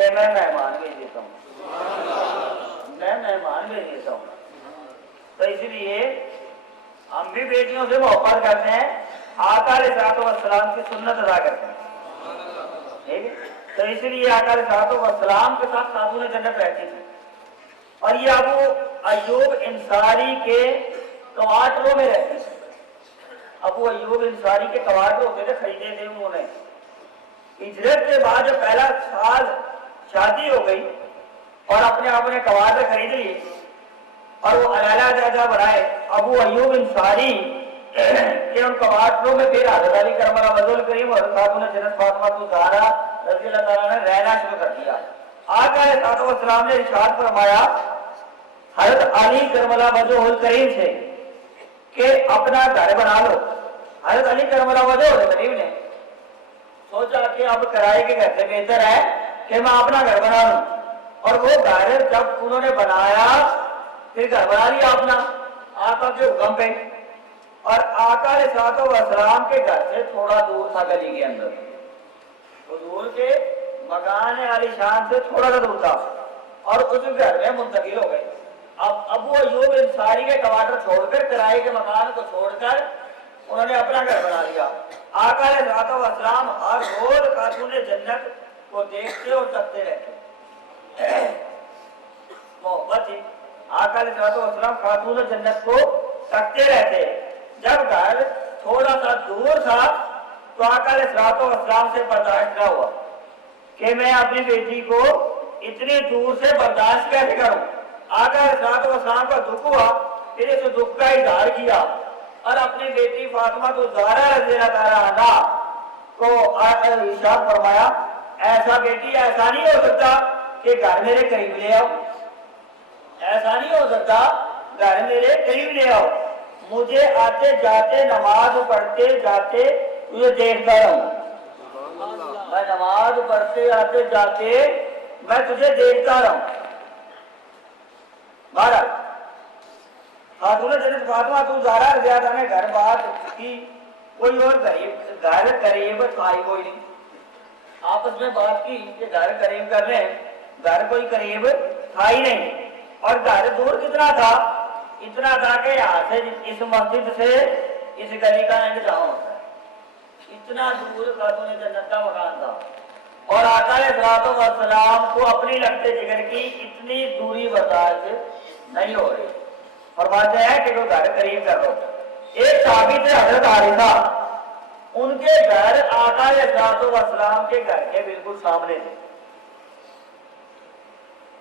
کہ میں مہمان بھیج دیتا ہوں، میں مہمان بھیج دیتا ہوں۔ تو اس لیے ہم بھی بیٹیوں سے محبت کرتے ہیں، آقا علیہ الصلوۃ والسلام کی سنت ادا کرتے ہیں، ٹھیک ہے؟ تو اس لیے آقا علیہ الصلوۃ والسلام کے ساتھ خاتون جنت رہتی تھی۔ اور یہ ابو ایوب انصاری کے کوارٹروں میں رہتے تھے۔ ابو ایوب انصاری کے کوارٹر ہوتے تھے، خریدے تھے انہوں نے۔ ہجرت کے بعد جو پہلا سال شادی ہو گئی اور اپنے کوارٹر خرید لیے اور وہ علیحدہ بنائے، ابو ایوب انصاری کے ان کوارٹروں میں پھر حضرت علی کرم اللہ وجہہ الکریم اور خاتون جنت فاطمہ الزہرا رضی اللہ تعالیٰ نے رہنا شروع کر دیا۔ آقا علیہ الصلوۃ والسلام نے ارشاد فرمایا حضرت علی کرم اللہ وجہہ الکریم سے کہ اپنا گھر بنا لو۔ حضرت علی کرم اللہ وجہہ الکریم نے سوچا کہ اب کرائے کے گھر سے بہتر ہے کہ میں اپنا گھر بنا لوں، اور وہ گھر جب انہوں نے بنایا پھر گھر بنا لیا اپنا آقا کے حکم پہ، اور آقا علیہ الصلوۃ والسلام کے گھر سے تھوڑا دور تھا گلی کے اندر، حضور کے مکان علی شان سے تھوڑا سا دور تھا، اور اس گھر میں منتقل ہو گئے۔ اب ابو ایوب انصاری کے کوارٹر چھوڑ کر، کرائے کے مکان کو چھوڑ کر انہوں نے اپنا گھر بنا لیا۔ آقا علیہ الصلوۃ والسلام ہر روز خاتون جنت کو دیکھتے اور تکتے رہتے، محبت تھی۔ آقا علیہ الصلوۃ والسلام خاتون جنت کو تکتے رہتے۔ جب گھر تھوڑا سا دور تھا تو آقا علیہ الصلوۃ والسلام سے برداشت نہ ہوا کہ میں اپنی بیٹی کو اتنی دور سے برداشت کیسے کروں۔ آقا علیہ الصلوۃ والسلام کا دکھ ہوا، پھر اس دکھ کا اظہار کیا اور اپنی بیٹی فاطمہ الزہرا رضی اللہ تعالیٰ عنہا کو ارشاد فرمایا ایسا بیٹی ایسا نہیں ہو سکتا کہ گھر میرے قریب لے آؤ، ایسا نہیں ہو سکتا گھر میرے قریب لے آؤ، مجھے آتے جاتے نماز پڑھتے جاتے تجھے دیکھتا رہوں، میں نماز پڑھتے آتے جاتے میں تجھے دیکھتا رہوں۔ بہرحال خاتون جنت فاطمہ الزہرا رضی اللہ عنہا نے گھر بات کی، کوئی اور گھر قریب تھا ہی کوئی نہیں، آپس میں بات کی کہ گھر قریب کر رہے ہیں، گھر کوئی قریب تھا ہی نہیں، اور گھر دور کتنا تھا؟ اتنا تھا کہ یہاں سے اس مسجد سے اس گلی کا انتظام ہوتا ہے، اتنا دور خاتون جنت کا مکان تھا، اور آقا علیہ الصلوۃ والسلام کو اپنی لگتے جگر کی اتنی دوری برداشت نہیں ہو رہی، فرماتے ہیں کہ وہ گھر قریب کر لو۔ ایک صحابی تھے حضرت حارثہ، ان کے گھر آقا علیہ الصلوۃ والسلام کے گھر کے بالکل سامنے تھے۔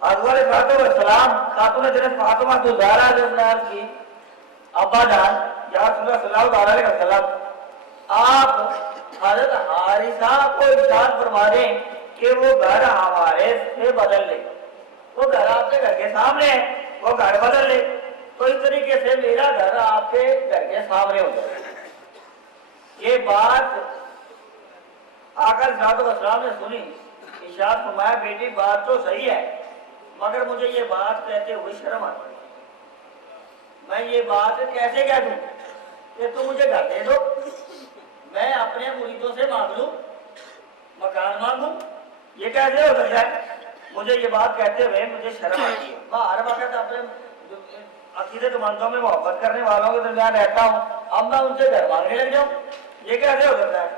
حضور علیہ الصلوۃ والسلام خاتون جنت فاطمہ الزہرا کی ابا جان یا رسول اللہ صلی اللہ علیہ وسلم، آپ حضرت حارثہ کو ارشاد فرما دیں کہ وہ گھر ہمارے سے بدل لے، وہ گھر آپ کے گھر کے سامنے ہے، وہ گھر بدل لے، تو اس طریقے سے میرا گھر آپ کے گھر کے سامنے ہو جائے۔ یہ بات آقا علیہ الصلوۃ والسلام نے سنی، ارشاد فرمایا بیٹی بات تو صحیح ہے، مگر مجھے یہ بات کہتے ہوئے شرم آتی ہے، میں یہ بات کیسے کہہ دوں کہ تم مجھے گھر دے دو، میں اپنے مریدوں سے مانگ لوں، مکان مانگوں، یہ کیسے ہو سکتا ہے؟ مجھے یہ بات کہتے ہوئے مجھے شرم آتی ہے۔ میں ہر وقت اپنے عقیدت مندوں میں محبت کرنے والوں کے درمیان رہتا ہوں، اب میں ان سے گھر مانگنے لگ جاؤں، یہ کیسے ہو سکتا ہے؟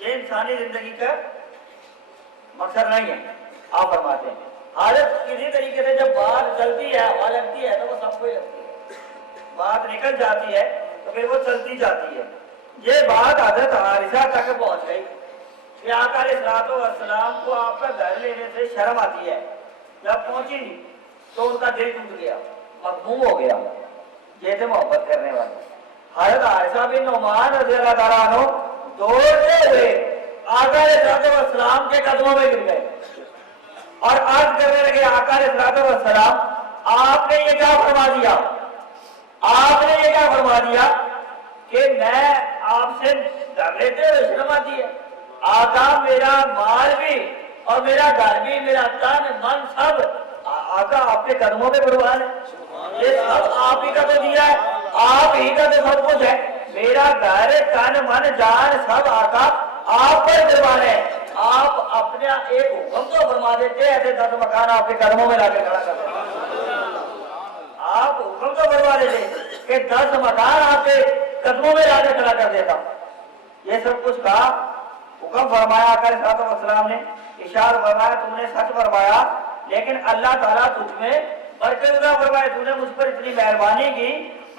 یہ انسانی زندگی کا مقصد نہیں ہے۔ آپ فرماتے ہیں حالت کسی طریقے سے جب بات چلتی ہے، ہوا لگتی ہے تو وہ سب کو لگتی ہے، بات نکل جاتی ہے تو پھر وہ چلتی جاتی ہے۔ یہ بات حضرت حارثہ تک پہنچ گئی کہ آقا علیہ الصلوۃ والسلام کو آپ کا گھر لینے سے شرم آتی ہے۔ جب پہنچی تو ان کا دل ٹوٹ گیا، مغموم ہو گیا، یہ تھے محبت کرنے والے۔ حضرت حارثہ بن نعمان رضی اللہ تعالیٰ عنہ دوڑتے ہوئے آقا علیہ الصلوۃ والسلام کے قدموں میں گر گئے اور عرض کرنے لگے آقا علیہ الصلوۃ والسلام آپ نے یہ کیا فرما دیا؟ آپ نے یہ کیا فرما دیا کہ میں آپ سے گھر لیتے ہوئے شرم آتی ہے؟ آقا میرا مال بھی اور میرا گھر بھی، میرا تن من سب آقا آپ کے قدموں میں قربان ہے، یہ سب آپ ہی کا تو دیا ہے، آپ ہی کا تو سب کچھ ہے، میرا گھر تن من جان سب آقا آپ پر قربان ہے، آپ اپنے ایک حکم تو فرما دیتے ایسے 10 مکان آپ کے قدموں میں لا کے کھڑا کر دیتے. آپ حکم تو فرما دیتے کہ 10 مکان آپ کے قدموں میں لا کے کھڑا کر دیتا. یہ سب کچھ کہا, حکم فرمایا آقا علیہ الصلوۃ والسلام نے, اشارہ فرمایا تم نے سچ فرمایا, لیکن اللہ تعالیٰ تجھ میں برکت عطا فرمائے, تو نے مجھ پر اتنی مہربانی کی,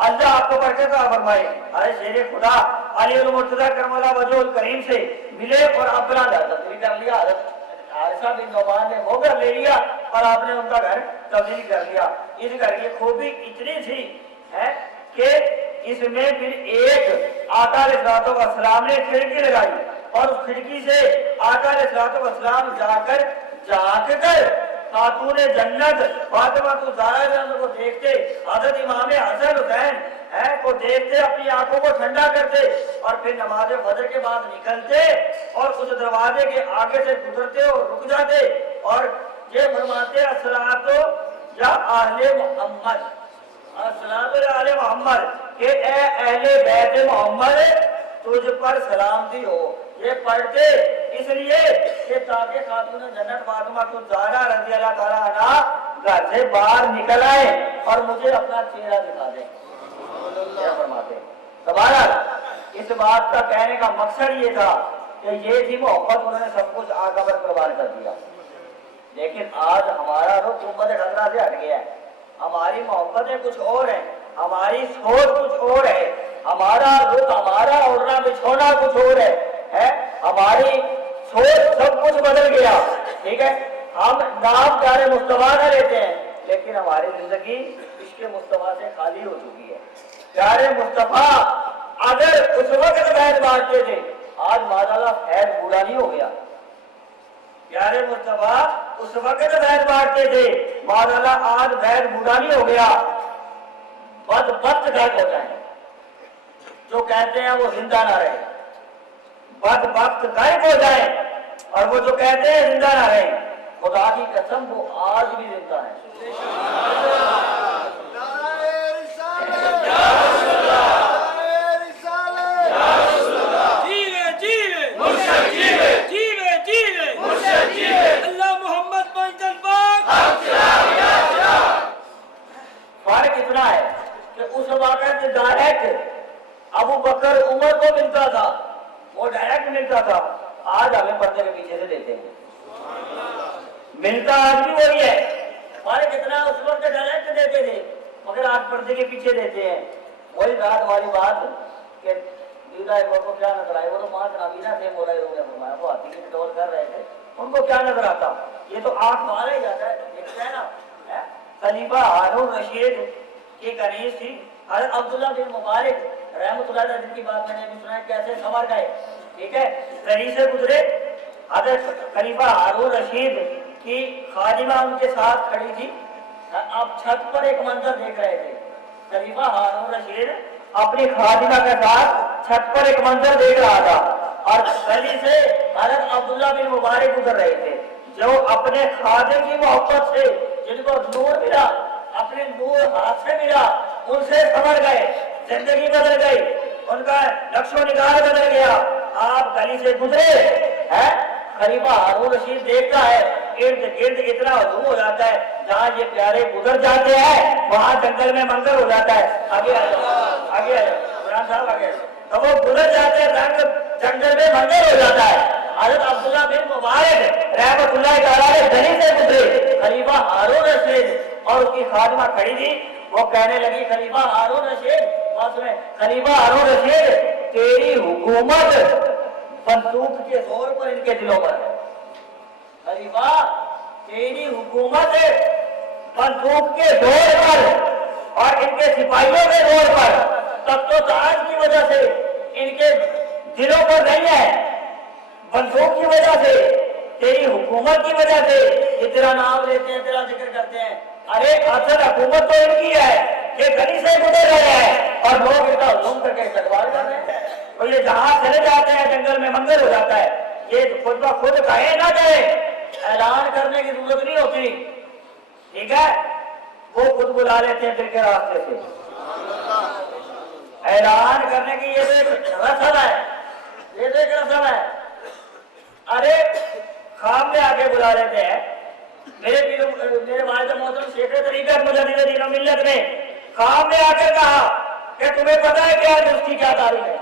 اللہ آپ کو برکت عطا فرمائے. ارے شیر خدا علی المرتضیٰ کرم اللہ وجہ الکریم سے ملے اور اپنا تبدیل کر لیا. حارثہ بن نعمان نے وہ گھر لے لیا اور آپ نے ان کا گھر تبدیل کر لیا. اس گھر کی خوبی اتنی تھی کہ اس میں پھر ایک آقا علیہ الصلوۃ والسلام نے کھڑکی لگائی اور اس کھڑکی سے آقا علیہ الصلوۃ والسلام جا کر جھانک کر خاتون جنت فاطمہ الزہرا کو دیکھتے, حضرت امام حسن حسین کو دیکھتے, اپنی آنکھوں کو ٹھنڈا کرتے اور پھر نماز فجر کے بعد نکلتے اور اس دروازے کے آگے سے گزرتے اور رک جاتے اور یہ فرماتے الصلاۃ یا اہل محمد, الصلاۃ یا اہل محمد, کہ اے اہل بیت محمد تجھ پر سلامتی ہو. یہ پڑھتے اس لیے کہ تاکہ خاتون جنت فاطمہ الزہرا رضی اللہ تعالیٰ عنہ گھر سے باہر نکل آئے اور مجھے اپنا چہرہ دکھا دیں. کیا فرماتے دوبارہ اس بات کا کہنے کا مقصد یہ تھا کہ یہ تھی محبت, انہوں نے سب کچھ آقا پر قربان کر دیا. لیکن آج ہمارا رخ امت خطرہ سے ہٹ گیا ہے. ہماری محبتیں کچھ اور ہیں, ہماری سوچ کچھ اور ہے, ہمارا رخ, ہمارا اڑنا بچھونا کچھ اور ہے. ہماری سوچ سب کچھ بدل گیا. ٹھیک ہے, ہم نام پیارے مصطفیٰ کا لیتے ہیں لیکن ہماری زندگی عشق مصطفیٰ سے خالی ہو چکی ہے. پیارے مصطفیٰ اگر اس وقت فیض بانٹتے تھے, آج ماشاءاللہ فیض بوڑھا نہیں ہو گیا. پیارے مصطفیٰ اس وقت فیض بانٹتے تھے, ماشاءاللہ آج فیض بوڑھا نہیں ہو گیا. بدبخت غائب ہو جائیں, جو کہتے ہیں وہ زندہ نہ رہے. بدبخت غائب ہو جائیں اور وہ جو کہتے ہیں زندہ نہ رہے. خدا کی قسم وہ آج بھی زندہ ہے. فرق اتنا ہے کہ اس وقت ڈائریکٹ ابو بکر عمر کو ملتا تھا, وہ ڈائریکٹ ملتا تھا. آج ہمیں پردے کے پیچھے سے دیتے ہیں, ملتا آج بھی وہی ہے. فرق اتنا, اس وقت ڈائریکٹ دیتے تھے مگر آج پردے کے پیچھے دیتے ہیں. وہی رات والی بات کہ کو کیا نظر آئے, وہ تو ماں نابینا تھے, مولا فرمایا وہ ہاتھی کی ٹٹول کر رہے تھے, ان کو کیا نظر آتا. یہ تو آنکھ مارا ہی جاتا ہے. دیکھتے ہیں نا, خلیفہ ہارون رشید کی کنیز تھی حضرت عبداللہ بن مبارک رحمۃ اللہ علیہ, جن کی بات میں نے بھی سنا ہے کیسے سنور گئے. ٹھیک ہے, کنیز سے گزرے, حضرت خلیفہ ہارون رشید کی خادمہ ان کے ساتھ کھڑی تھی. آپ چھت پر ایک منظر دیکھ رہے تھے. خلیفہ ہارون رشید اپنی خادمہ کے ساتھ چھت پر ایک منظر دیکھ رہا تھا اور گلی سے حضرت عبداللہ بن مبارک گزر رہے تھے, جو اپنے خادم کی محبت سے, جن کو نور ملا, اپنے نور ہاتھ سے ملا, ان سے سنور گئے, زندگی بدل گئی, ان کا نقش و نگار بدل گیا. آپ گلی سے گزرے, خلیفہ ہارون رشید دیکھتا ہے ارد گرد اتنا ہجوم ہو جاتا ہے, جہاں یہ پیارے گزر جاتے ہیں وہاں جنگل میں منظر ہو جاتا ہے. آگے آ جاؤ, آگے آ جاؤ, قرآن صاحب آگے. تو وہ گزر جاتے ہیں, رنگ جنگل میں منظر ہو جاتا ہے. حضرت عبداللہ بن مبارک رحمۃ اللہ تعالیٰ گلی سے گزرے, خلیفہ ہارون رشید اور اس کی خادمہ کھڑی تھی. وہ کہنے لگی خلیفہ ہارون رشید, خلیفہ ہارون رشید تیری حکومت بندوق کے زور پر ان کے دلوں پر ہے. خلیفہ تیری حکومت بندوق کے زور پر اور ان کے سپاہیوں کے زور پر, تب تو تاج کی وجہ سے ان کے دلوں پر نہیں ہے, بندوق کی وجہ سے, تیری حکومت کی وجہ سے یہ تیرا نام لیتے ہیں, تیرا ذکر کرتے ہیں. ارے اصل حکومت تو ان کی ہے, یہ گلی سے گزر رہے ہیں اور لوگ اتنا ہجوم کر کے استقبال کر رہے ہیں. اور یہ جہاں چلے جاتے ہیں جنگل میں منظر ہو جاتا ہے. یہ خود بخود کہے نہ کہے, اعلان کرنے کی ضرورت نہیں ہوتی. ٹھیک ہے, وہ خود بلا لیتے ہیں دل کے راستے سے. اعلان کرنے کی یہ ایک رسم ہے, یہ ایک رسم ہے. ارے خواب میں آ کے بلا لیتے ہیں. میرے والد محترم شیخ طریقت مجدد دین و ملت نے خواب میں آ کر کہا کہ تمہیں پتا ہے کیا اس کی کیا تعریف ہے؟